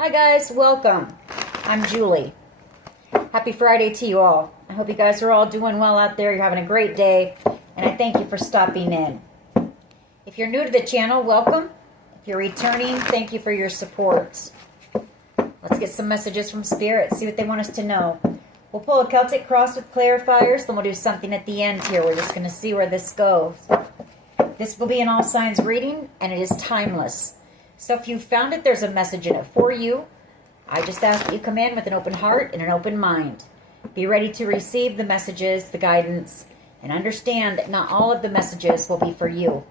Hi guys, welcome. I'm Julie. Happy Friday to you all. I hope you guys are all doing well out there. You're having a great day, and I thank you for stopping in. If you're new to the channel, welcome. If you're returning, thank you for your support. Let's get some messages from Spirit, see what they want us to know. We'll pull a Celtic cross with clarifiers, then we'll do something at the end here. We're just going to see where this goes. This will be an all signs reading, and it is timeless. So if you found it, there's a message in it for you. I just ask that you come in with an open heart and an open mind. Be ready to receive the messages, the guidance, and understand that not all of the messages will be for you.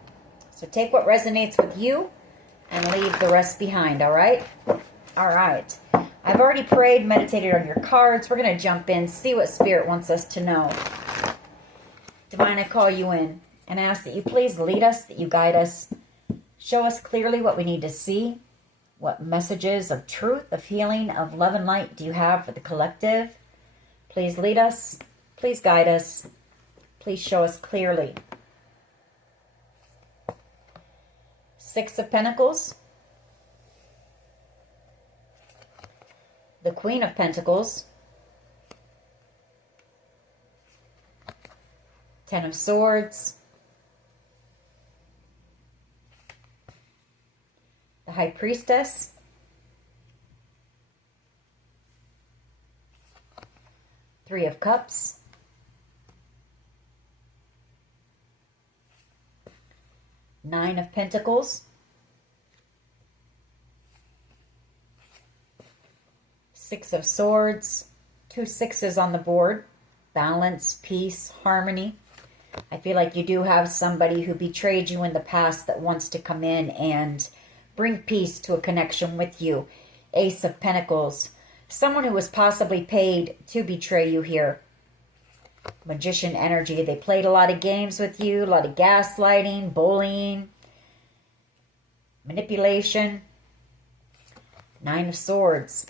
So take what resonates with you and leave the rest behind, all right? All right. I've already prayed, meditated on your cards. We're going to jump in, see what Spirit wants us to know. Divine, I call you in and ask that you please lead us, that you guide us. Show us clearly what we need to see. What messages of truth, of healing, of love and light do you have for the collective? Please lead us. Please guide us. Please show us clearly. Six of Pentacles. The Queen of Pentacles. Ten of Swords. The High Priestess. Three of Cups. Nine of Pentacles. Six of Swords. Two sixes on the board. Balance, peace, harmony. I feel like you do have somebody who betrayed you in the past that wants to come in and bring peace to a connection with you. Ace of Pentacles. Someone who was possibly paid to betray you here. Magician energy. They played a lot of games with you. A lot of gaslighting, bullying, manipulation. Nine of Swords.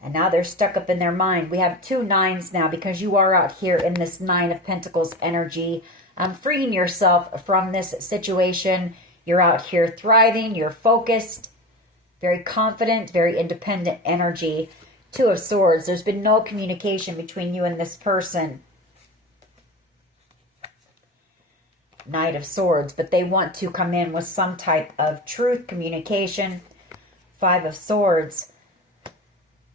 And now they're stuck up in their mind. We have two nines now because you are out here in this Nine of Pentacles energy. Freeing yourself from this situation. You're out here thriving. You're focused. Very confident. Very independent energy. Two of Swords. There's been no communication between you and this person. Knight of Swords. But they want to come in with some type of truth, communication. Five of Swords.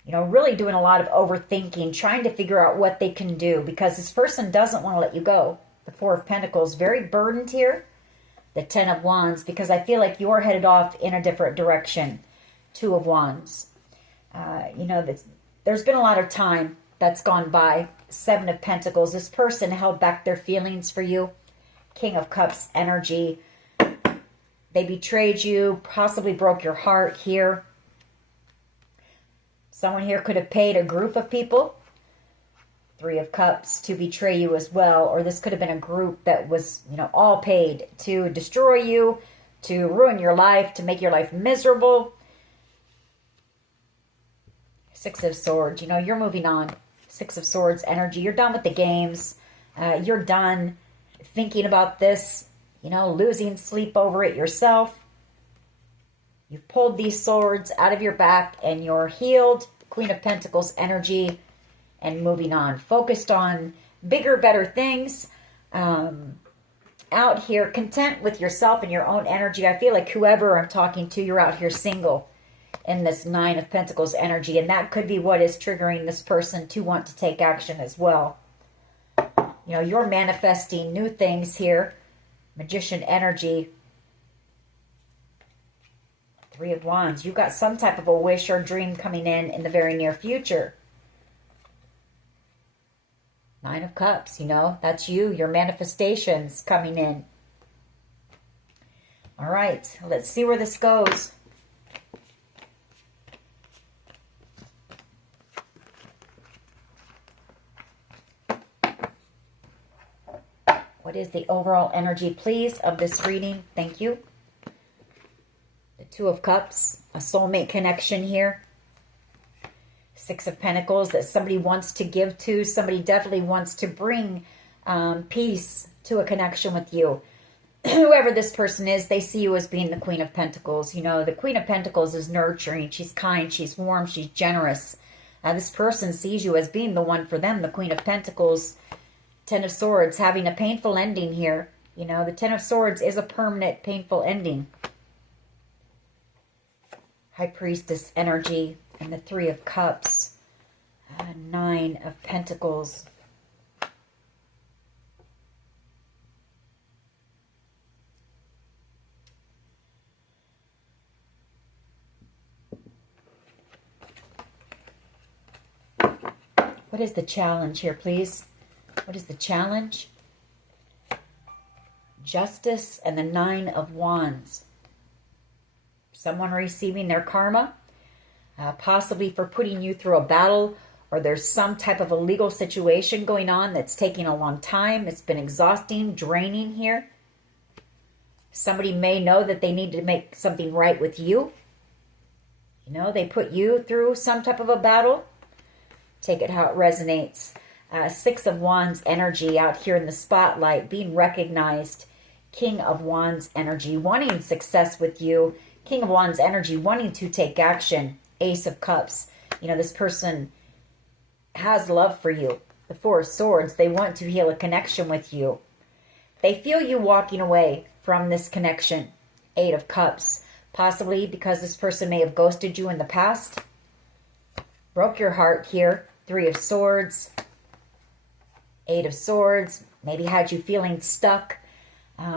You know, really doing a lot of overthinking. Trying to figure out what they can do. Because this person doesn't want to let you go. The Four of Pentacles. Very burdened here. The Ten of Wands, because I feel like you're headed off in a different direction. Two of Wands. You know, there's been a lot of time that's gone by. Seven of Pentacles. This person held back their feelings for you. King of Cups energy. They betrayed you, possibly broke your heart here. Someone here could have paid a group of people. Three of Cups to betray you as well. Or this could have been a group that was, you know, all paid to destroy you, to ruin your life, to make your life miserable. Six of Swords. You know, you're moving on. Six of Swords energy. You're done with the games. You're done thinking about this, you know, losing sleep over it yourself. You've pulled these swords out of your back and you're healed. Queen of Pentacles energy. And moving on, focused on bigger, better things. Out here, content with yourself and your own energy. I feel like whoever I'm talking to, you're out here single in this Nine of Pentacles energy. And that could be what is triggering this person to want to take action as well. You know, you're manifesting new things here. Magician energy. Three of Wands. You've got some type of a wish or dream coming in the very near future. Nine of Cups, you know, that's you, your manifestations coming in. All right, let's see where this goes. What is the overall energy, please, of this reading? Thank you. The Two of Cups, a soulmate connection here. Six of Pentacles that somebody wants to give to. Somebody definitely wants to bring peace to a connection with you. whoever this person is, they see you as being the Queen of Pentacles. You know, the Queen of Pentacles is nurturing. She's kind. She's warm. She's generous. This person sees you as being the one for them, the Queen of Pentacles. Ten of Swords, having a painful ending here. You know, the Ten of Swords is a permanent, painful ending. High Priestess energy and the Three of Cups. Nine of Pentacles. What is the challenge here, please? What is the challenge? Justice and the Nine of Wands. Someone receiving their karma, possibly for putting you through a battle, or there's some type of a legal situation going on that's taking a long time. It's been exhausting, draining here. Somebody may know that they need to make something right with you. You know, they put you through some type of a battle. Take it how it resonates. Six of Wands energy out here in the spotlight, being recognized. King of Wands energy, wanting success with you. King of Wands energy, wanting to take action. Ace of Cups. You know, this person has love for you. The Four of Swords, they want to heal a connection with you. They feel you walking away from this connection. Eight of Cups. Possibly because this person may have ghosted you in the past. Broke your heart here. Three of Swords. Eight of Swords. Maybe had you feeling stuck.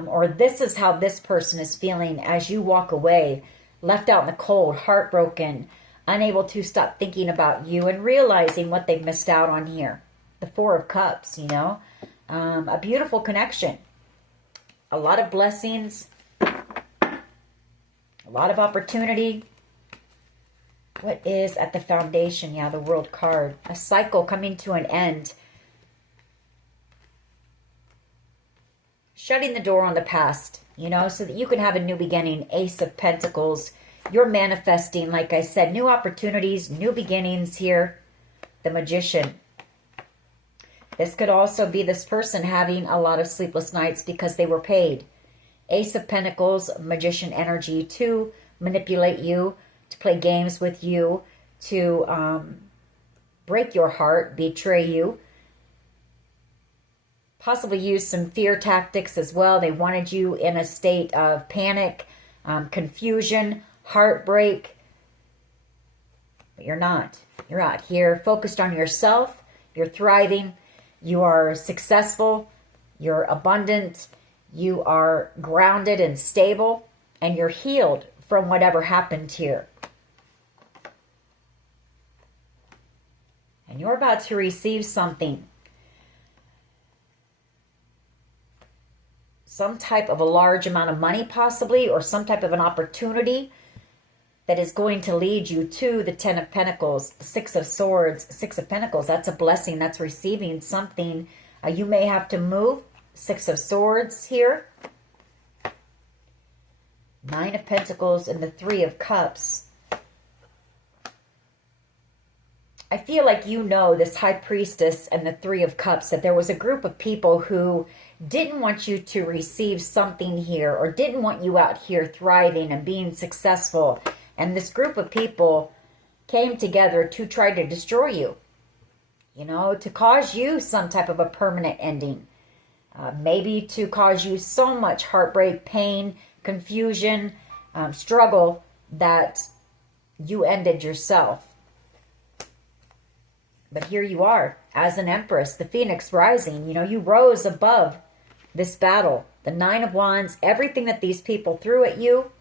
Or this is how this person is feeling as you walk away. Left out in the cold. Heartbroken. Unable to stop thinking about you and realizing what they've missed out on here. The Four of Cups, you know. A beautiful connection. A lot of blessings. A lot of opportunity. What is at the foundation? Yeah, the World card. A cycle coming to an end. Shutting the door on the past, you know, so that you can have a new beginning. Ace of Pentacles. You're manifesting, like I said, new opportunities, new beginnings here. The Magician. This could also be this person having a lot of sleepless nights because they were paid. Ace of Pentacles, Magician energy to manipulate you, to play games with you, to break your heart, betray you. Possibly use some fear tactics as well. They wanted you in a state of panic, confusion, heartbreak. But you're not. You're out here focused on yourself. You're thriving. You are successful. You're abundant. You are grounded and stable. And you're healed from whatever happened here. And you're about to receive something. Some type of a large amount of money possibly, or some type of an opportunity that is going to lead you to the Ten of Pentacles, Six of Swords, Six of Pentacles. That's a blessing. That's receiving something. You may have to move. Six of Swords here. Nine of Pentacles and the Three of Cups. I feel like you know, this High Priestess and the Three of Cups, that there was a group of people who didn't want you to receive something here, or didn't want you out here thriving and being successful. And this group of people came together to try to destroy you, you know, to cause you some type of a permanent ending. Maybe to cause you so much heartbreak, pain, confusion, struggle that you ended yourself. But here you are, as an Empress, the Phoenix rising. You know, you rose above this battle. The Nine of Wands, everything that these people threw at you,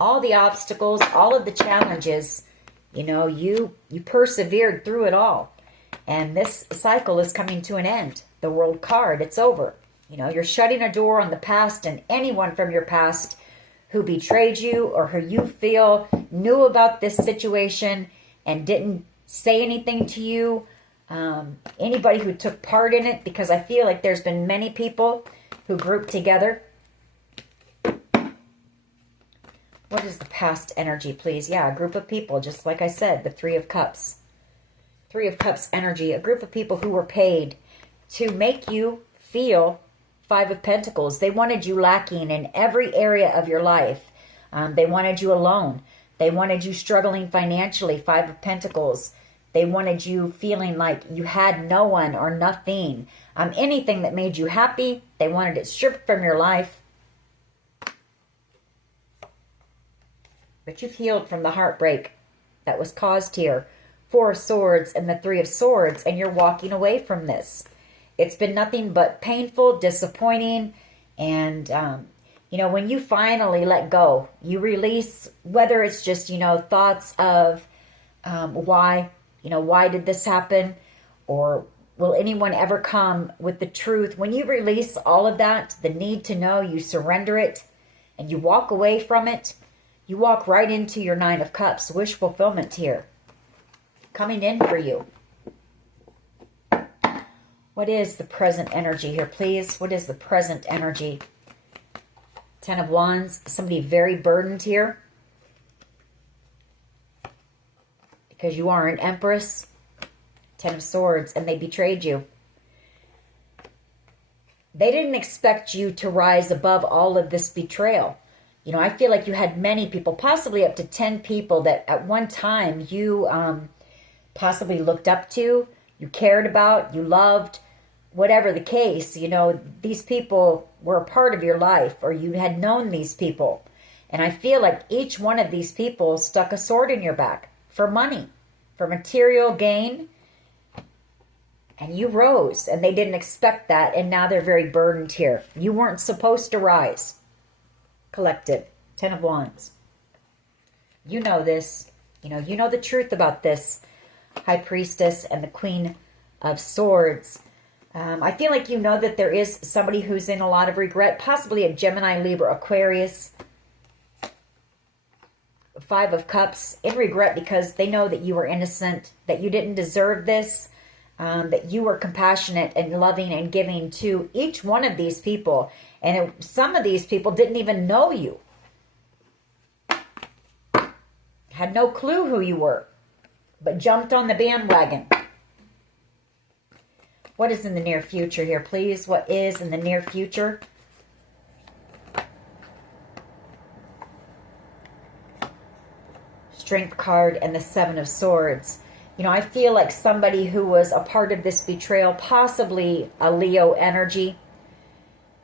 all the obstacles, all of the challenges, you know, you persevered through it all. And this cycle is coming to an end. The World card, it's over. You know, you're shutting a door on the past, and anyone from your past who betrayed you or who you feel knew about this situation and didn't say anything to you. Anybody who took part in it, because I feel like there's been many people who grouped together. What is the past energy, please? Yeah, a group of people, just like I said, the Three of Cups. Three of Cups energy, a group of people who were paid to make you feel Five of Pentacles. They wanted you lacking in every area of your life. They wanted you alone. They wanted you struggling financially. Five of Pentacles. They wanted you feeling like you had no one or nothing. Anything that made you happy, they wanted it stripped from your life. But you've healed from the heartbreak that was caused here. Four of Swords and the Three of Swords, and you're walking away from this. It's been nothing but painful, disappointing, and, you know, when you finally let go, you release, whether it's just, you know, thoughts of why did this happen, or will anyone ever come with the truth? When you release all of that, the need to know, you surrender it, and you walk away from it, you walk right into your Nine of Cups, wish fulfillment here, coming in for you. What is the present energy here, please? What is the present energy? Ten of Wands, somebody very burdened here. Because you are an Empress. Ten of Swords, and they betrayed you. They didn't expect you to rise above all of this betrayal. You know, I feel like you had many people, possibly up to 10 people that at one time you possibly looked up to, you cared about, you loved, whatever the case. You know, these people were a part of your life, or you had known these people. And I feel like each one of these people stuck a sword in your back for money, for material gain. And you rose, and they didn't expect that, and now they're very burdened here. You weren't supposed to rise. Collective, Ten of Wands. You know this. You know the truth about this. High Priestess and the Queen of Swords. I feel like you know that there is somebody who's in a lot of regret, possibly a Gemini, Libra, Aquarius. Five of Cups, in regret because they know that you were innocent, that you didn't deserve this, that you were compassionate and loving and giving to each one of these people. And some of these people didn't even know you. Had no clue who you were, but jumped on the bandwagon. What is in the near future here, please? What is in the near future? Strength card and the Seven of Swords. You know, I feel like somebody who was a part of this betrayal, possibly a Leo energy,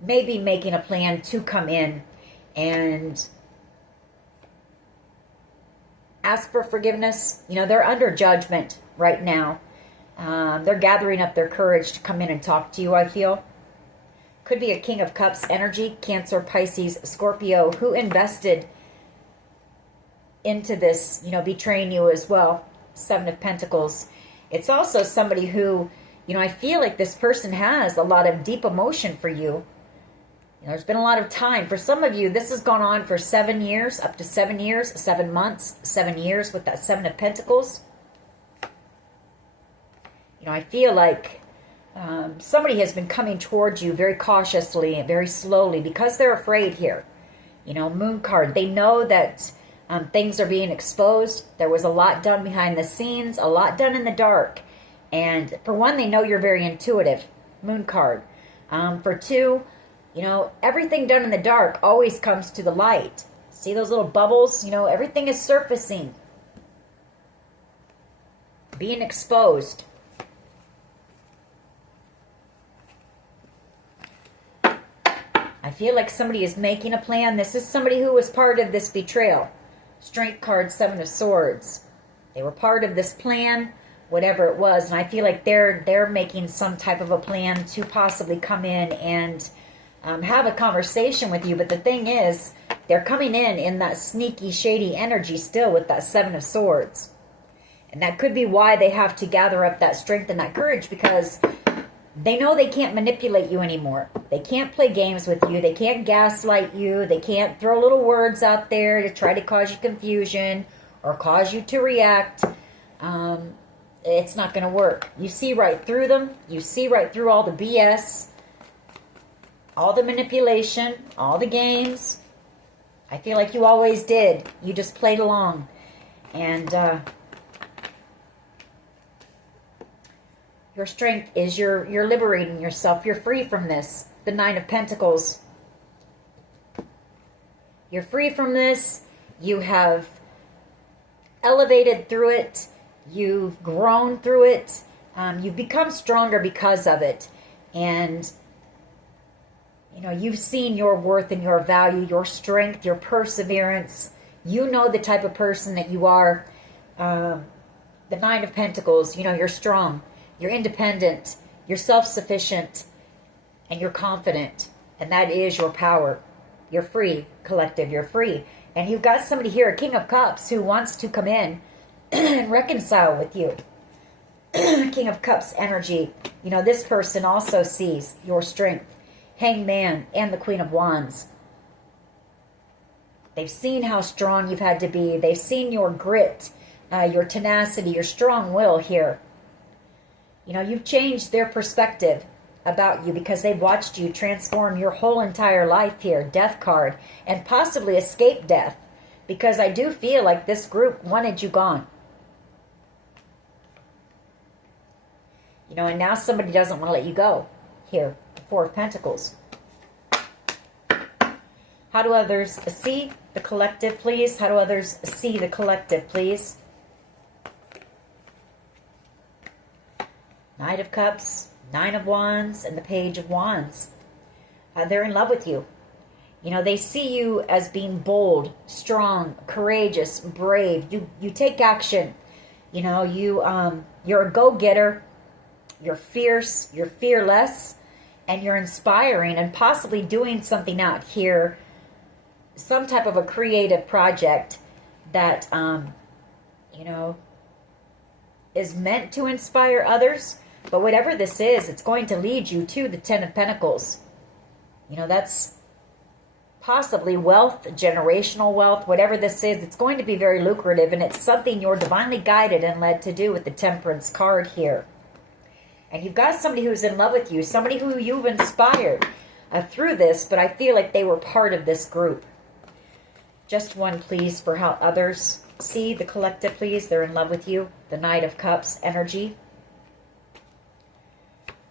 maybe making a plan to come in and ask for forgiveness. You know, they're under judgment right now. They're gathering up their courage to come in and talk to you, I feel. Could be a King of Cups energy, Cancer, Pisces, Scorpio, who invested into this, you know, betraying you as well. Seven of Pentacles. It's also somebody who, you know, I feel like this person has a lot of deep emotion for you. You know, there's been a lot of time. For some of you, this has gone on for 7 years, up to 7 years, 7 months, 7 years with that Seven of Pentacles. You know, I feel like somebody has been coming towards you very cautiously and very slowly because they're afraid here. You know, Moon card. They know that things are being exposed. There was a lot done behind the scenes, a lot done in the dark. And for one, they know you're very intuitive. Moon card. For two, you know, everything done in the dark always comes to the light. See those little bubbles? You know, everything is surfacing. Being exposed. I feel like somebody is making a plan. This is somebody who was part of this betrayal. Strength card, Seven of Swords. They were part of this plan, whatever it was. And I feel like they're making some type of a plan to possibly come in and have a conversation with you. But the thing is, they're coming in that sneaky, shady energy still with that Seven of Swords. And that could be why they have to gather up that strength and that courage, because they know they can't manipulate you anymore. They can't play games with you. They can't gaslight you. They can't throw little words out there to try to cause you confusion or cause you to react. It's not going to work. You see right through them. You see right through all the BS, all the manipulation, all the games. I feel like you always did. You just played along. And your strength is you're liberating yourself. You're free from this the Nine of Pentacles. You're free from this. You have elevated through it. You've grown through it. You've become stronger because of it. And, you know, you've seen your worth and your value, your strength, your perseverance. You know the type of person that you are. The Nine of Pentacles, you know, you're strong. You're independent. You're self-sufficient. And you're confident. And that is your power. You're free, collective. You're free. And you've got somebody here, a King of Cups, who wants to come in and reconcile with you. King of Cups energy. You know, this person also sees your strength. Hangman and the Queen of Wands. They've seen how strong you've had to be. They've seen your grit, your tenacity, your strong will here. You know, you've changed their perspective about you because they've watched you transform your whole entire life here. Death card. And possibly escape death. Because I do feel like this group wanted you gone. You know, and now somebody doesn't want to let you go. Here, the Four of Pentacles. How do others see the collective, please? How do others see the collective, please? Knight of Cups, Nine of Wands, and the Page of Wands. They're in love with you. You know, they see you as being bold, strong, courageous, brave. You take action. You know, you're a go-getter. You're fierce. You're fearless. And you're inspiring and possibly doing something out here. Some type of a creative project that, you know, is meant to inspire others. But whatever this is, it's going to lead you to the Ten of Pentacles. You know, that's possibly wealth, generational wealth, whatever this is. It's going to be very lucrative, and it's something you're divinely guided and led to do with the Temperance card here. And you've got somebody who's in love with you, somebody who you've inspired through this, but I feel like they were part of this group. Just one, please, for how others see the collective, please. They're in love with you. The Knight of Cups energy.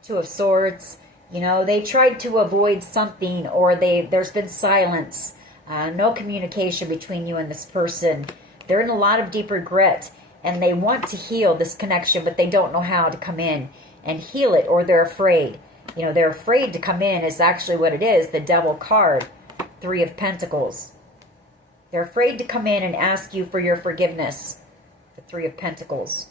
Two of Swords. You know, they tried to avoid something, or there's been silence. No communication between you and this person. They're in a lot of deep regret, and they want to heal this connection, but they don't know how to come in and heal it, or they're afraid. You know, they're afraid to come in is actually what it is. The Devil card. Three of Pentacles. They're afraid to come in and ask you for your forgiveness. The Three of Pentacles.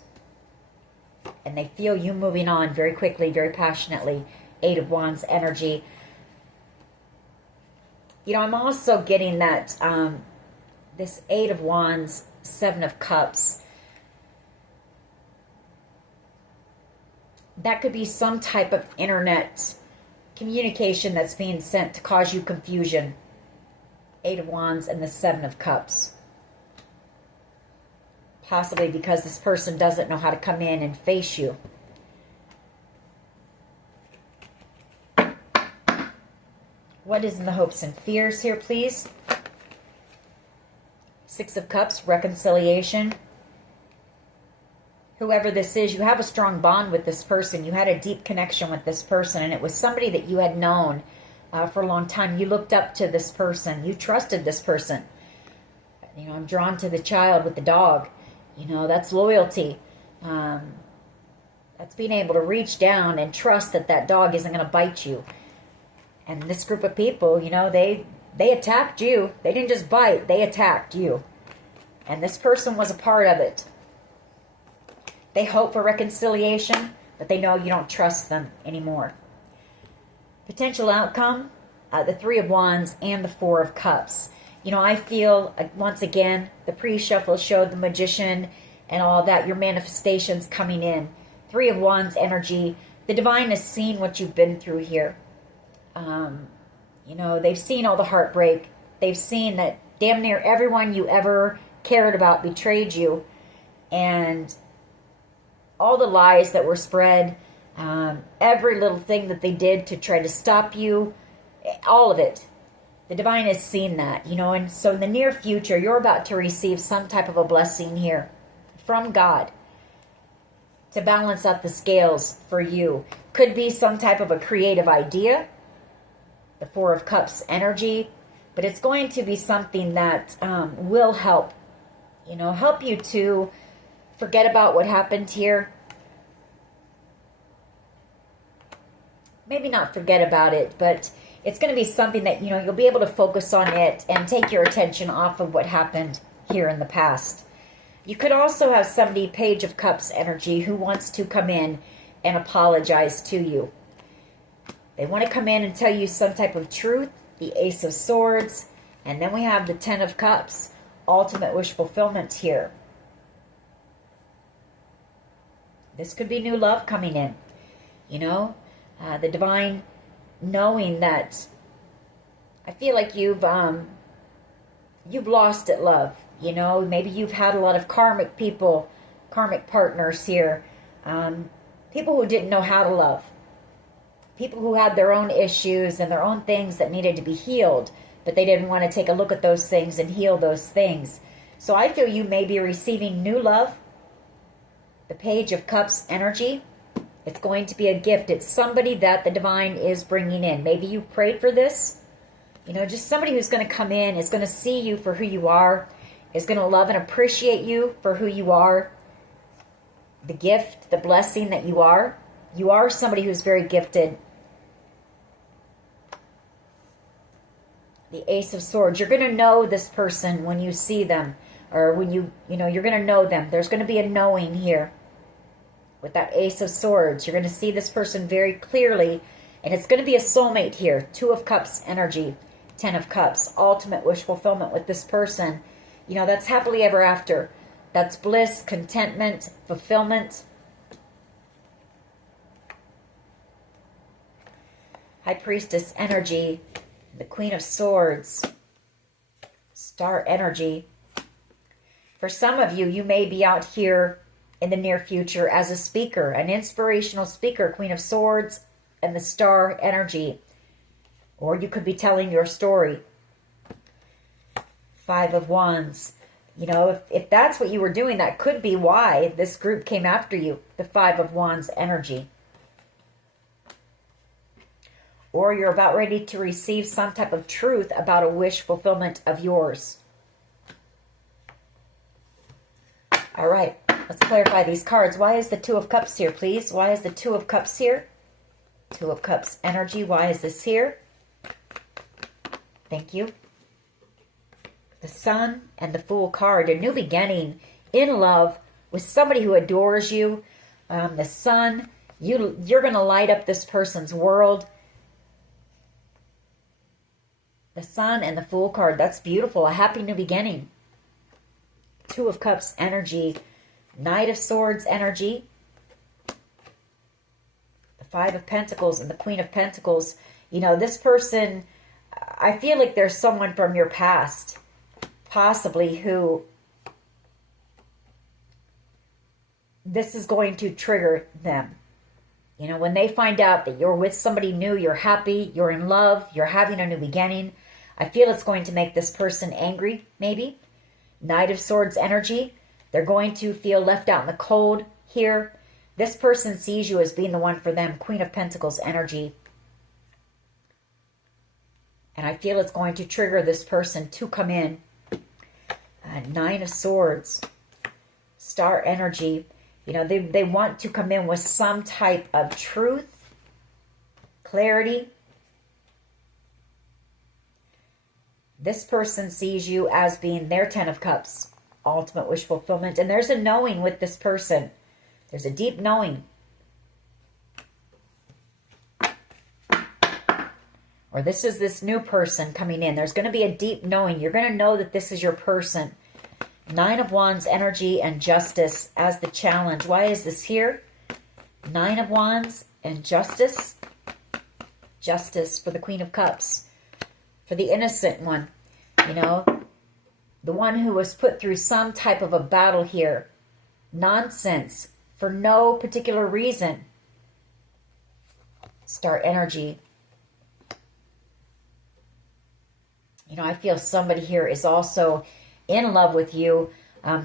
And they feel you moving on very quickly, very passionately. Eight of Wands energy. You know, I'm also getting that this Eight of Wands, Seven of Cups. That could be some type of internet communication that's being sent to cause you confusion. Eight of Wands and the Seven of Cups. Possibly because this person doesn't know how to come in and face you. What is in the hopes and fears here, please? Six of Cups, reconciliation. Whoever this is, you have a strong bond with this person. You had a deep connection with this person, and it was somebody that you had known for a long time. You looked up to this person. You trusted this person. You know, I'm drawn to the child with the dog. You know, that's loyalty. That's being able to reach down and trust that that dog isn't going to bite you. And this group of people, you know, they attacked you. They didn't just bite. They attacked you. And this person was a part of it. They hope for reconciliation, but they know you don't trust them anymore. Potential outcome, the Three of Wands and the Four of Cups. You know, I feel, once again, the pre-shuffle showed the Magician and all that, your manifestations coming in. Three of Wands energy. The Divine has seen what you've been through here. You know, they've seen all the heartbreak. They've seen that damn near everyone you ever cared about betrayed you. And all the lies that were spread, every little thing that they did to try to stop you, all of it. The Divine has seen that, you know, and so in the near future, you're about to receive some type of a blessing here from God to balance out the scales for you. Could be some type of a creative idea. the Four of Cups energy, but it's going to be something that will help, help you to forget about what happened here. Maybe not forget about it, but it's going to be something that, you'll be able to focus on it and take your attention off of what happened here in the past. You could also have somebody, Page of Cups energy, who wants to come in and apologize to you. They want to come in and tell you some type of truth, the Ace of Swords, and then we have the Ten of Cups, ultimate wish fulfillment here. This could be new love coming in, the divine knowing that I feel like you've lost at love. Maybe you've had a lot of karmic people, karmic partners here, people who didn't know how to love, people who had their own issues and their own things that needed to be healed, but they didn't want to take a look at those things and heal those things. So I feel you may be receiving new love. The Page of Cups energy, it's going to be a gift. It's somebody that the divine is bringing in. Maybe you prayed for this. Just somebody who's going to come in, is going to see you for who you are, is going to love and appreciate you for who you are. The gift, the blessing that you are. You are somebody who's very gifted. The Ace of Swords. You're going to know this person when you see them, or when you're going to know them. There's going to be a knowing here. With that Ace of Swords, you're going to see this person very clearly, and it's going to be a soulmate here. Two of Cups energy, Ten of Cups, ultimate wish fulfillment with this person. That's happily ever after. That's bliss, contentment, fulfillment. High Priestess energy, the Queen of Swords, Star energy. For some of you, you may be out here in the near future as a speaker, an inspirational speaker, Queen of Swords and the Star energy. Or you could be telling your story. Five of Wands. If that's what you were doing, that could be why this group came after you. The Five of Wands energy. Or you're about ready to receive some type of truth about a wish fulfillment of yours. All right, let's clarify these cards. Why is the Two of Cups here, please? Why is the Two of Cups here? Two of Cups energy. Why is this here? Thank you. The Sun and the Fool card. A new beginning in love with somebody who adores you. The Sun, you're going to light up this person's world. The Sun and the Fool card. That's beautiful. A happy new beginning. Two of Cups energy. Knight of Swords energy. The Five of Pentacles and the Queen of Pentacles. This person, I feel like there's someone from your past, possibly, who this is going to trigger them. When they find out that you're with somebody new, you're happy, you're in love, you're having a new beginning, I feel it's going to make this person angry, maybe. Knight of Swords energy. They're going to feel left out in the cold here. This person sees you as being the one for them. Queen of Pentacles energy. And I feel it's going to trigger this person to come in. Nine of Swords. Star energy. They want to come in with some type of truth, clarity. This person sees you as being their Ten of Cups, ultimate wish fulfillment. And there's a knowing with this person. There's a deep knowing. Or this is this new person coming in. There's going to be a deep knowing. You're going to know that this is your person. Nine of Wands energy and Justice as the challenge. Why is this here? Nine of Wands and Justice. Justice for the Queen of Cups. For the innocent one, the one who was put through some type of a battle here. Nonsense for no particular reason. Star energy. I feel somebody here is also in love with you,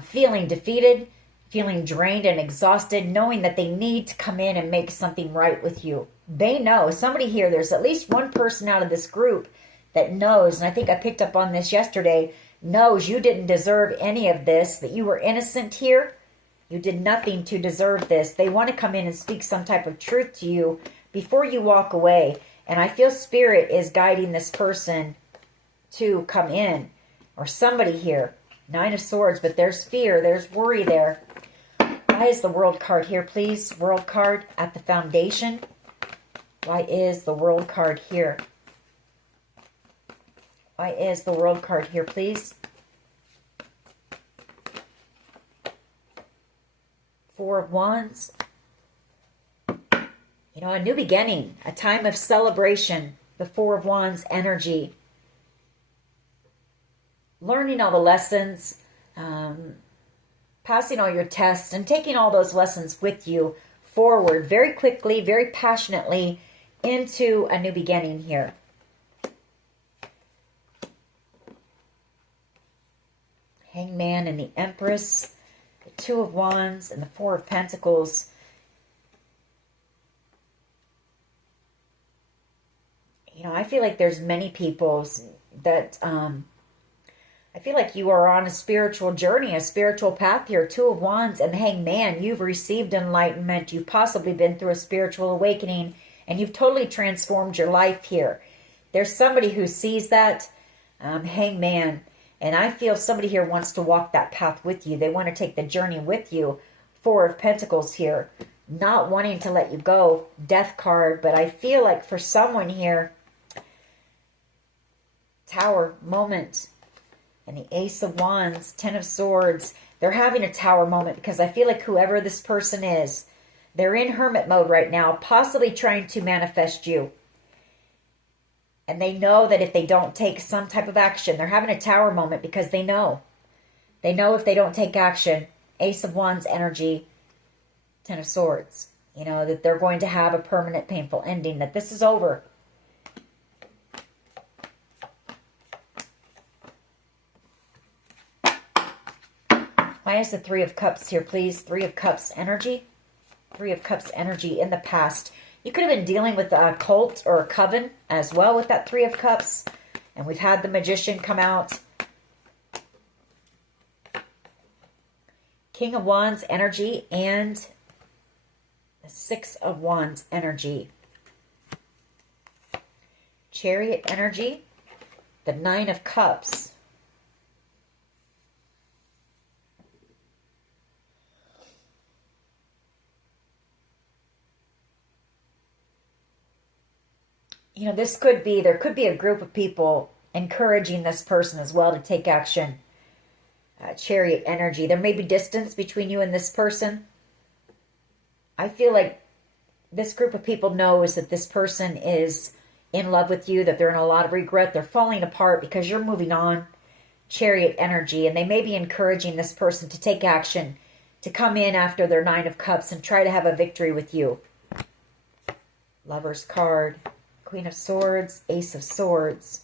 feeling defeated, feeling drained and exhausted, knowing that they need to come in and make something right with you. They know. Somebody here, there's at least one person out of this group that knows, and I think I picked up on this yesterday, knows you didn't deserve any of this, that you were innocent here. You did nothing to deserve this. They want to come in and speak some type of truth to you before you walk away. And I feel Spirit is guiding this person to come in. Or somebody here. Nine of Swords, but there's fear, there's worry there. Why is the World card here, please? World card at the foundation. Why is the World card here? Why is the World card here, please? Four of Wands. You know, a new beginning, a time of celebration. The Four of Wands energy. Learning all the lessons, passing all your tests, and taking all those lessons with you forward very quickly, very passionately into a new beginning here. Hangman and the Empress, the Two of Wands, and the Four of Pentacles. You know, I feel like there's many people that... I feel like you are on a spiritual journey, a spiritual path here. Two of Wands and the Hangman. You've received enlightenment. You've possibly been through a spiritual awakening. And you've totally transformed your life here. There's somebody who sees that. Hangman. And I feel somebody here wants to walk that path with you. They want to take the journey with you. Four of Pentacles here. Not wanting to let you go. Death card. But I feel like for someone here, Tower moment. And the Ace of Wands, Ten of Swords, they're having a tower moment because I feel like whoever this person is, they're in hermit mode right now, possibly trying to manifest you. And they know that if they don't take some type of action, they're having a tower moment because they know. They know if they don't take action, Ace of Wands energy, Ten of Swords, you know, that they're going to have a permanent painful ending, that this is over. Why is the Three of Cups here, please? Three of Cups energy. Three of Cups energy in the past. You could have been dealing with a cult or a coven as well with that Three of Cups. And we've had the Magician come out. King of Wands energy and the Six of Wands energy. Chariot energy. The Nine of Cups. You know, this could be, there could be a group of people encouraging this person as well to take action. Chariot energy. There may be distance between you and this person. I feel like this group of people knows that this person is in love with you, that they're in a lot of regret. They're falling apart because you're moving on. Chariot energy. And they may be encouraging this person to take action, to come in after their Nine of Cups and try to have a victory with you. Lover's card. Queen of Swords, Ace of Swords,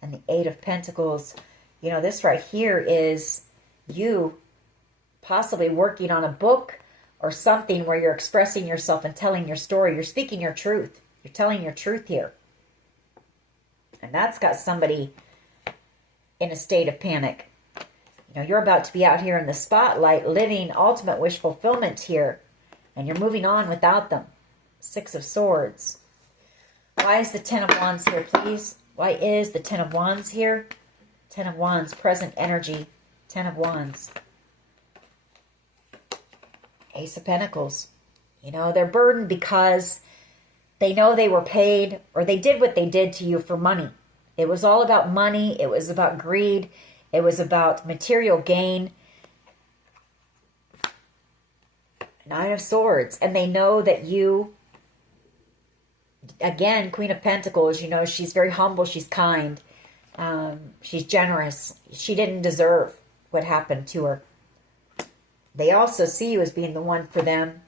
and the Eight of Pentacles. You know, this right here is you possibly working on a book or something where you're expressing yourself and telling your story. You're speaking your truth. You're telling your truth here. And that's got somebody in a state of panic. You know, you're about to be out here in the spotlight living ultimate wish fulfillment here. And you're moving on without them. Six of Swords. Why is the Ten of Wands here, please? Why is the Ten of Wands here? Ten of Wands, present energy. Ten of Wands. Ace of Pentacles. You know, they're burdened because they know they were paid or they did what they did to you for money. It was all about money. It was about greed. It was about material gain. Nine of Swords. And they know that you... Again, Queen of Pentacles, you know, she's very humble. She's kind. She's generous. She didn't deserve what happened to her. They also see you as being the one for them.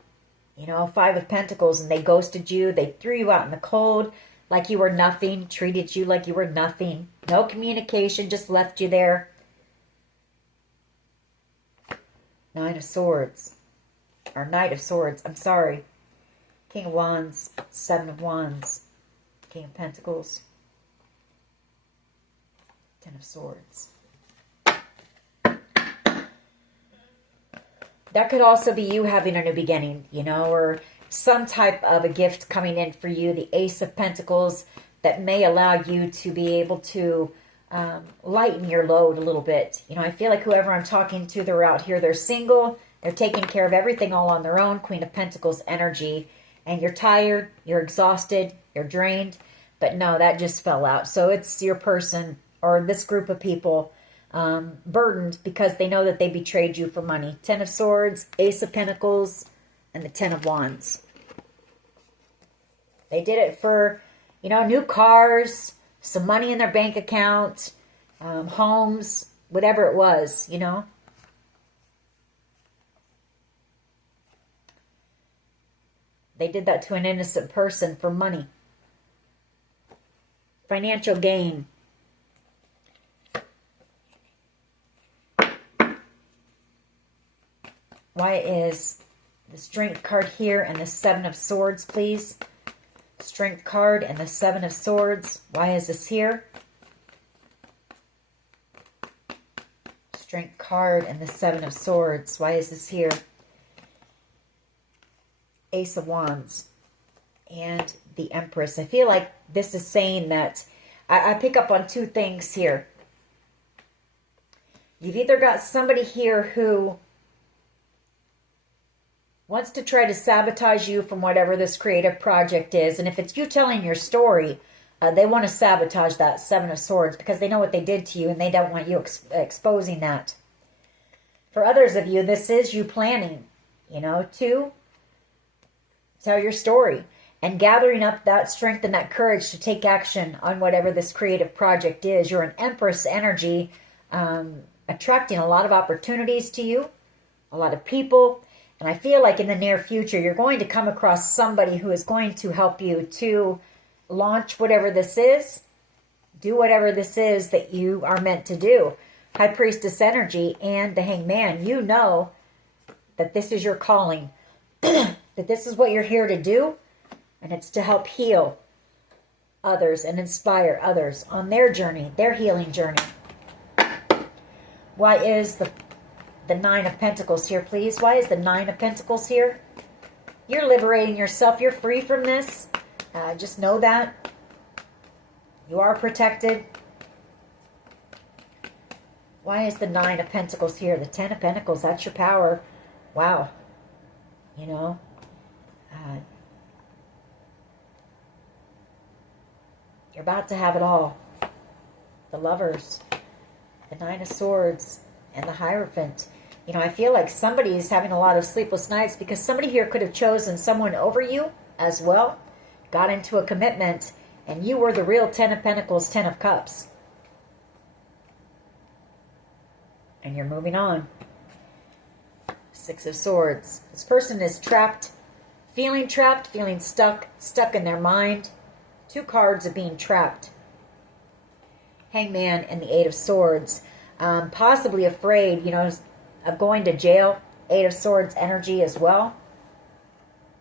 You know, Five of Pentacles, and they ghosted you. They threw you out in the cold like you were nothing. Treated you like you were nothing. No communication, just left you there. Nine of Swords. Or Knight of Swords, I'm sorry. King of Wands, Seven of Wands, King of Pentacles, Ten of Swords. That could also be you having a new beginning, you know, or some type of a gift coming in for you. The Ace of Pentacles that may allow you to be able to lighten your load a little bit. You know, I feel like whoever I'm talking to, they're out here, they're single, they're taking care of everything all on their own. Queen of Pentacles energy. And you're tired, you're exhausted, you're drained. But no, that just fell out. So it's your person or this group of people burdened because they know that they betrayed you for money. Ten of Swords, Ace of Pentacles, and the Ten of Wands. They did it for, you know, new cars, some money in their bank account, homes, whatever it was, you know. They did that to an innocent person for money. Financial gain. Why is the Strength card here and the Seven of Swords, please? Strength card and the Seven of Swords. Why is this here? Strength card and the Seven of Swords. Why is this here? Ace of Wands and the Empress. I feel like this is saying that I pick up on two things here. You've either got somebody here who wants to try to sabotage you from whatever this creative project is. And if it's you telling your story, they want to sabotage that Seven of Swords because they know what they did to you and they don't want you exposing that. For others of you, this is you planning, you know, to tell your story and gathering up that strength and that courage to take action on whatever this creative project is. You're an Empress energy, attracting a lot of opportunities to you, a lot of people. And I feel like in the near future, you're going to come across somebody who is going to help you to launch whatever this is, do whatever this is that you are meant to do. High Priestess energy and the Hangman, you know that this is your calling, that this is what you're here to do, and it's to help heal others and inspire others on their journey, their healing journey. Why is the Nine of Pentacles here, please? Why is the Nine of Pentacles here? You're liberating yourself. You're free from this. Just know that. You are protected. Why is the Nine of Pentacles here? The Ten of Pentacles, that's your power. Wow. You know. You're about to have it all. The Lovers. The Nine of Swords. And the Hierophant. You know, I feel like somebody is having a lot of sleepless nights because somebody here could have chosen someone over you as well, got into a commitment, and you were the real Ten of Pentacles, Ten of Cups. And you're moving on. Six of Swords. This person is trapped, feeling stuck in their mind. Two cards of being trapped. Hangman and the Eight of Swords. Possibly afraid, you know, of going to jail. Eight of Swords energy as well.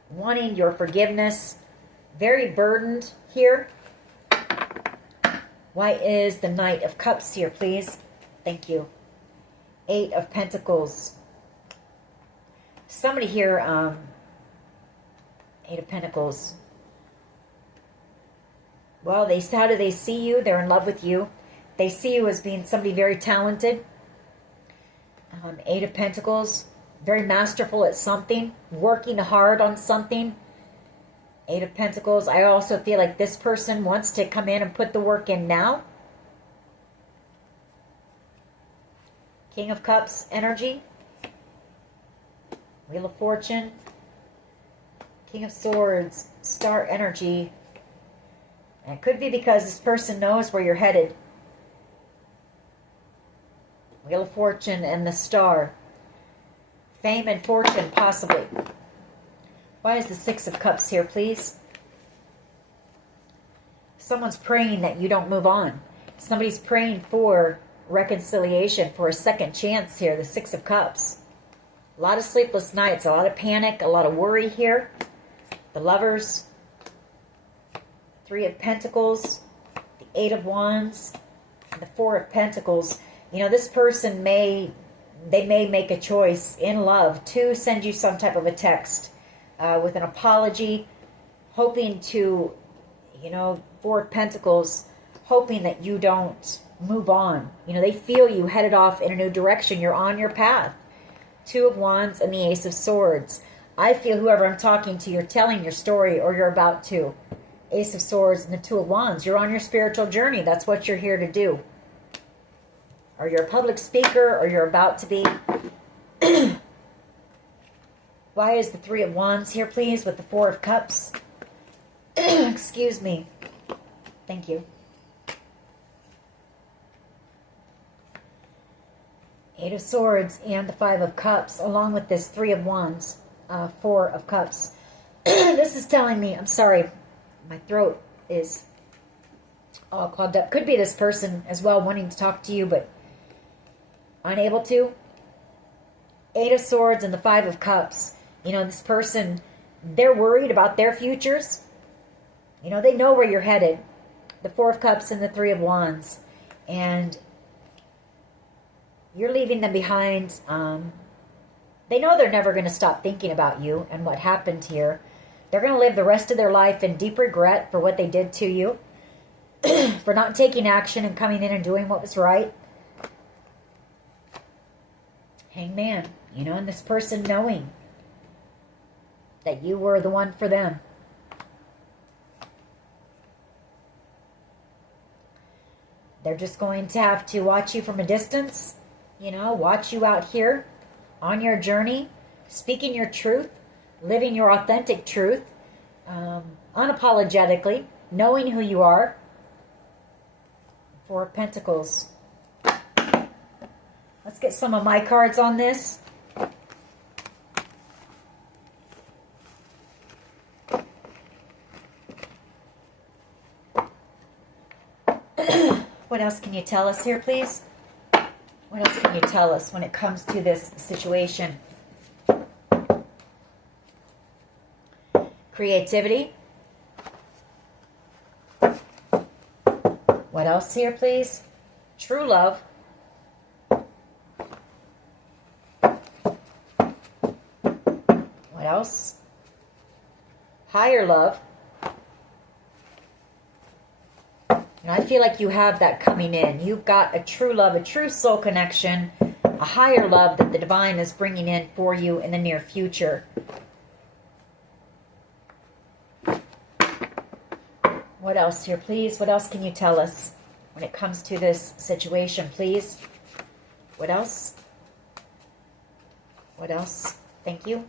Wanting your forgiveness. Very burdened here. Why is the Knight of Cups here, please? Thank you. Eight of Pentacles. Somebody here, Eight of Pentacles. Well, how do they see you? They're in love with you. They see you as being somebody very talented. Eight of Pentacles, very masterful at something, working hard on something. Eight of Pentacles, I also feel like this person wants to come in and put the work in now. King of Cups energy. Wheel of Fortune. King of Swords, Star energy. And it could be because this person knows where you're headed. Wheel of Fortune and the Star. Fame and fortune, possibly. Why is the Six of Cups here, please? Someone's praying that you don't move on. Somebody's praying for reconciliation, for a second chance here. The Six of Cups. A lot of sleepless nights, a lot of panic, a lot of worry here. the Lovers, Three of Pentacles, the Eight of Wands, and the Four of Pentacles. You know, this person may make a choice in love to send you some type of a text with an apology, hoping to, you know, Four of Pentacles, hoping that you don't move on. You know, they feel you headed off in a new direction. You're on your path. Two of Wands and the Ace of Swords. I feel whoever I'm talking to, you're telling your story or you're about to. Ace of Swords and the Two of Wands. You're on your spiritual journey. That's what you're here to do. Or you're a public speaker or you're about to be. Why is the Three of Wands here, please, with the Four of Cups? Excuse me. Thank you. Eight of Swords and the Five of Cups, along with this Three of Wands, Four of Cups. This is telling me, I'm sorry, my throat is all clogged up. Could be this person as well wanting to talk to you, but unable to. Eight of Swords and the Five of Cups. You know, this person, they're worried about their futures. You know, they know where you're headed. The Four of Cups and the Three of Wands. And you're leaving them behind. They know they're never going to stop thinking about you and what happened here. They're going to live the rest of their life in deep regret for what they did to you. For not taking action and coming in and doing what was right. Hangman. You know, and this person knowing that you were the one for them. They're just going to have to watch you from a distance. You know, watch you out here on your journey, speaking your truth, living your authentic truth, unapologetically, knowing who you are. Four of Pentacles. Let's get some of my cards on this. What else can you tell us here, please? What else can you tell us when it comes to this situation? Creativity. What else here, please? True love. What else? Higher love. And I feel like you have that coming in. You've got a true love, a true soul connection, a higher love that the divine is bringing in for you in the near future. What else here, please? What else can you tell us when it comes to this situation, please? What else? What else? Thank you.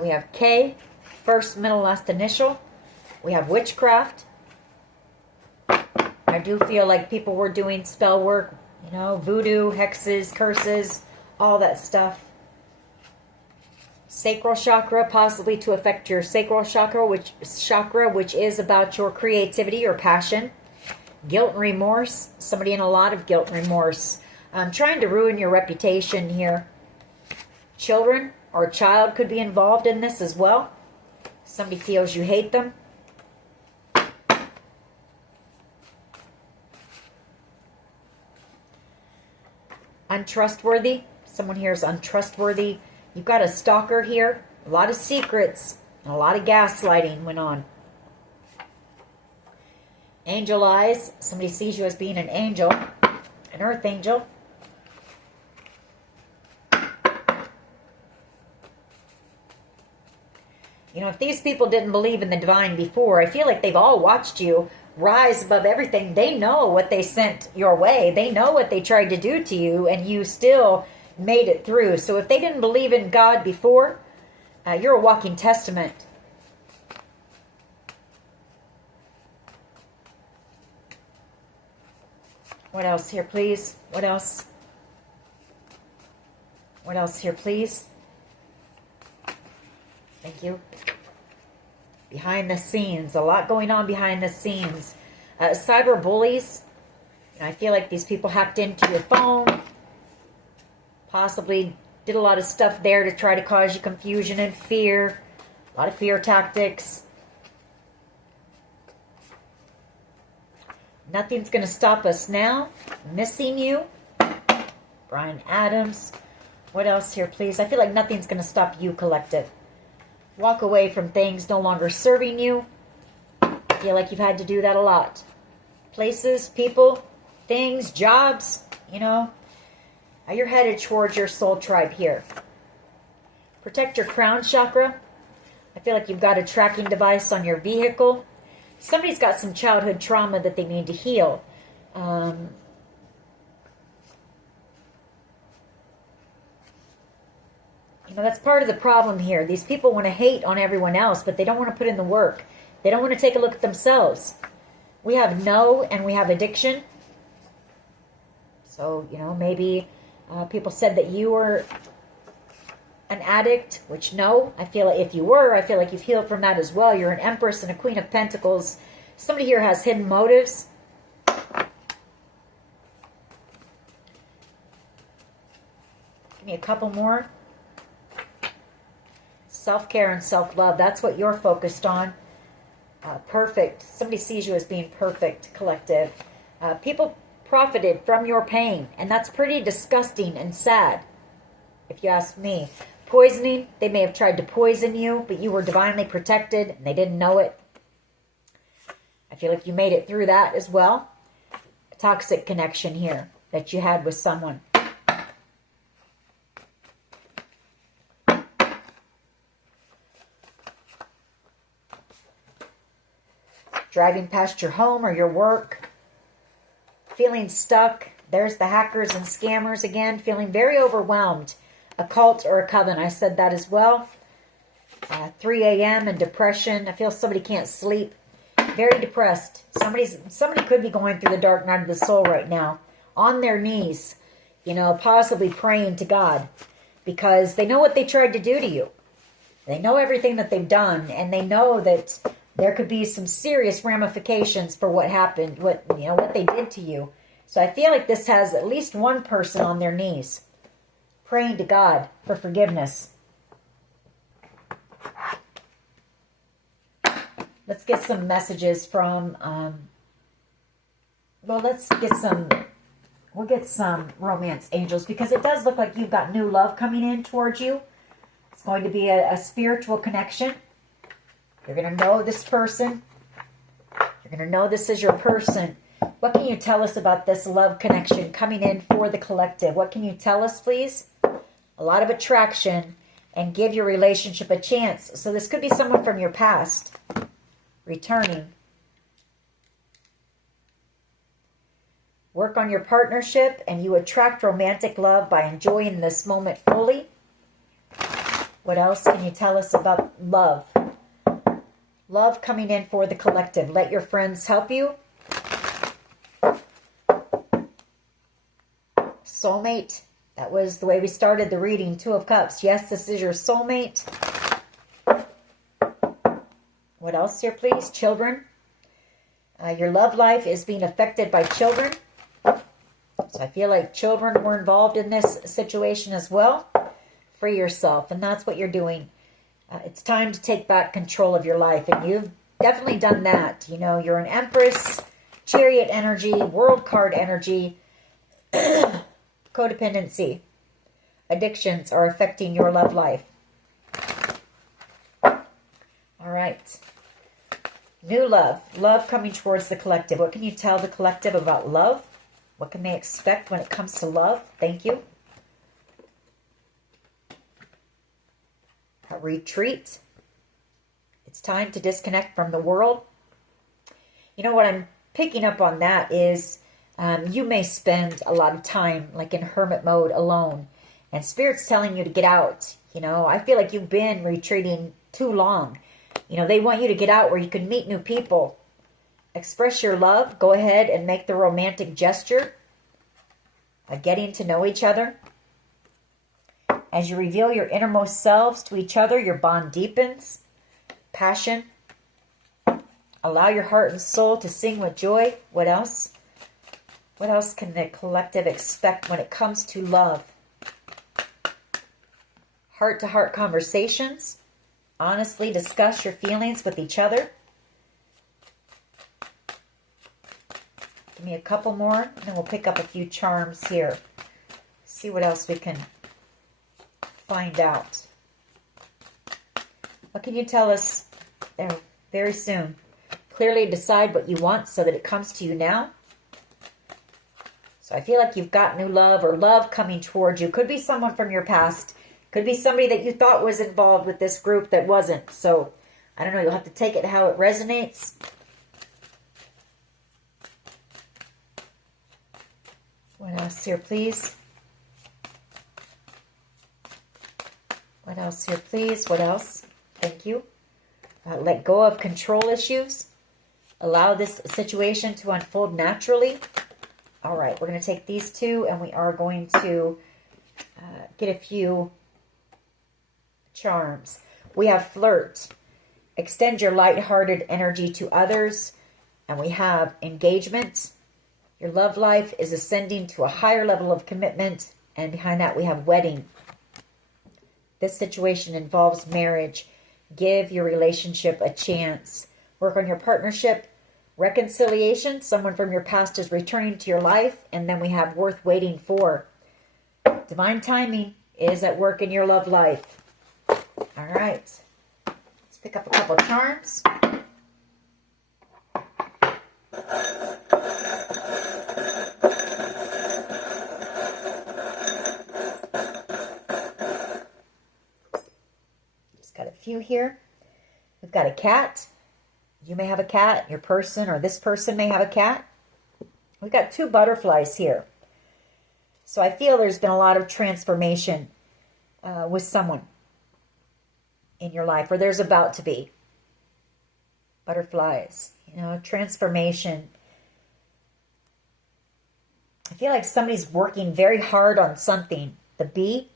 We have K. First, middle, last initial. We have witchcraft. I do feel like people were doing spell work, you know, voodoo, hexes, curses, all that stuff. Sacral chakra, possibly to affect your sacral chakra, which is about your creativity or passion. Guilt and remorse. Somebody in a lot of guilt and remorse. Trying to ruin your reputation here. Children or a child could be involved in this as well. Somebody feels you hate them. Untrustworthy. Someone here is untrustworthy. You've got a stalker here. A lot of secrets. A lot of gaslighting went on. Angel eyes. Somebody sees you as being an angel. An earth angel. You know, if these people didn't believe in the divine before, I feel like they've all watched you rise above everything. They know what they sent your way. They know what they tried to do to you, and you still made it through. So if they didn't believe in God before, you're a walking testament. What else here, please? What else? What else here, please? Thank you. Behind the scenes. A lot going on behind the scenes. Cyber bullies. I feel like these people hacked into your phone. Possibly Did a lot of stuff there to try to cause you confusion and fear. A lot of fear tactics. Nothing's going to stop us now. Missing you. Brian Adams. What else here, please? I feel like nothing's going to stop you, collective. Walk away from things no longer serving you. I feel like you've had to do that a lot. Places, people, things, jobs, you know. You're headed towards your soul tribe here. Protect your crown chakra. I feel like you've got a tracking device on your vehicle. Somebody's got some childhood trauma that they need to heal. You know, that's part of the problem here. These people want to hate on everyone else, but they don't want to put in the work. They don't want to take a look at themselves. We have no, and we have addiction. So, you know, maybe people said that you were an addict, which no, I feel like if you were, I feel like you've healed from that as well. You're an Empress and a Queen of Pentacles. Somebody here has hidden motives. Give me a couple more. Self-care and self-love. That's what you're focused on. Perfect. Somebody sees you as being perfect, collective. People profited from your pain, and that's pretty disgusting and sad, if you ask me. Poisoning. They may have tried to poison you, but you were divinely protected, and they didn't know it. I feel like you made it through that as well. A toxic connection here that you had with someone. Driving past your home or your work. Feeling stuck. There's the hackers and scammers again. Feeling very overwhelmed. A cult or a coven. I said that as well. 3 a.m. and depression. I feel somebody can't sleep. Very depressed. Somebody could be going through the dark night of the soul right now. On their knees. You know, possibly praying to God. Because they know what they tried to do to you. They know everything that they've done. And they know that there could be some serious ramifications for what happened. What they did to you. So I feel like this has at least one person on their knees. Praying to God for forgiveness. Let's get some messages from, we'll get some romance angels, because it does look like you've got new love coming in towards you. It's going to be a spiritual connection. You're going to know this person. You're going to know this is your person. What can you tell us about this love connection coming in for the collective? What can you tell us, please? A lot of attraction, and give your relationship a chance. So this could be someone from your past returning. Work on your partnership, and you attract romantic love by enjoying this moment fully. What else can you tell us about love? Love coming in for the collective. Let your friends help you. Soulmate. That was the way we started the reading. 2 of Cups. Yes, this is your soulmate. What else here, please? Children. Your love life is being affected by children. So I feel like children were involved in this situation as well. Free yourself. And that's what you're doing. It's time to take back control of your life. And you've definitely done that. You know, you're an Empress, Chariot energy, World card energy. Codependency. Addictions are affecting your love life. All right. New love. Love coming towards the collective. What can you tell the collective about love? What can they expect when it comes to love? Thank you. A retreat. It's time to disconnect from the world. You know what I'm picking up on that is you may spend a lot of time like in hermit mode alone. And Spirit's telling you to get out. You know, I feel like you've been retreating too long. You know, they want you to get out where you can meet new people. Express your love. Go ahead and make the romantic gesture. Getting to know each other. As you reveal your innermost selves to each other, your bond deepens. Passion. Allow your heart and soul to sing with joy. What else? What else can the collective expect when it comes to love? heart-to-heart conversations. Honestly discuss your feelings with each other. Give me a couple more, and then we'll pick up a few charms here. See what else we can find out. What can you tell us very soon? Clearly decide what you want so that it comes to you now. So I feel like you've got new love or love coming towards you. Could be someone from your past. Could be somebody that you thought was involved with this group that wasn't. So, I don't know. You'll have to take it how it resonates. What else here, please? What else here, please? What else? Thank you. Let go of control issues. Allow this situation to unfold naturally. All right, we're going to take these two, and we are going to get a few charms. We have flirt. Extend your lighthearted energy to others. And we have engagement. Your love life is ascending to a higher level of commitment. And behind that, we have wedding. This situation involves marriage. Give your relationship a chance. Work on your partnership. Reconciliation. Someone from your past is returning to your life. And then we have worth waiting for. Divine timing is at work in your love life. All right. Let's pick up a couple charms. Just got a few here. We've got a cat. You may have a cat. Your person or this person may have a cat. We've got two butterflies here. So I feel there's been a lot of transformation with someone in your life, or there's about to be. Butterflies, you know, transformation. I feel like somebody's working very hard on something. The bee.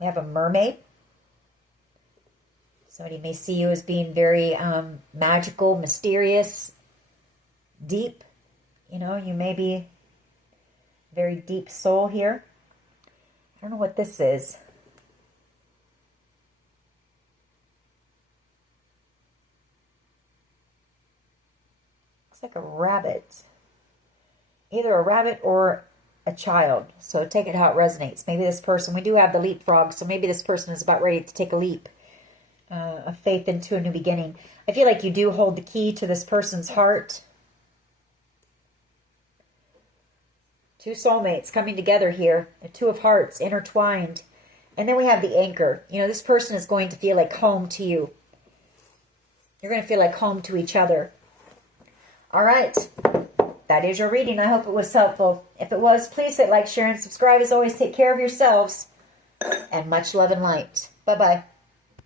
We have a mermaid. Somebody may see you as being very magical, mysterious, deep. You know, you may be very deep soul here. I don't know what this is. It's like a rabbit. Either a rabbit or a child. So take it how it resonates. Maybe this person, we do have the leapfrog, so maybe this person is about ready to take a leap of faith into a new beginning. I feel like you do hold the key to this person's heart. Two soulmates coming together here. The two of hearts intertwined. And then we have the anchor. You know, this person is going to feel like home to you. You're going to feel like home to each other. All right. That is your reading. I hope it was helpful. If it was, please hit like, share, and subscribe. As always, take care of yourselves. And much love and light. Bye-bye.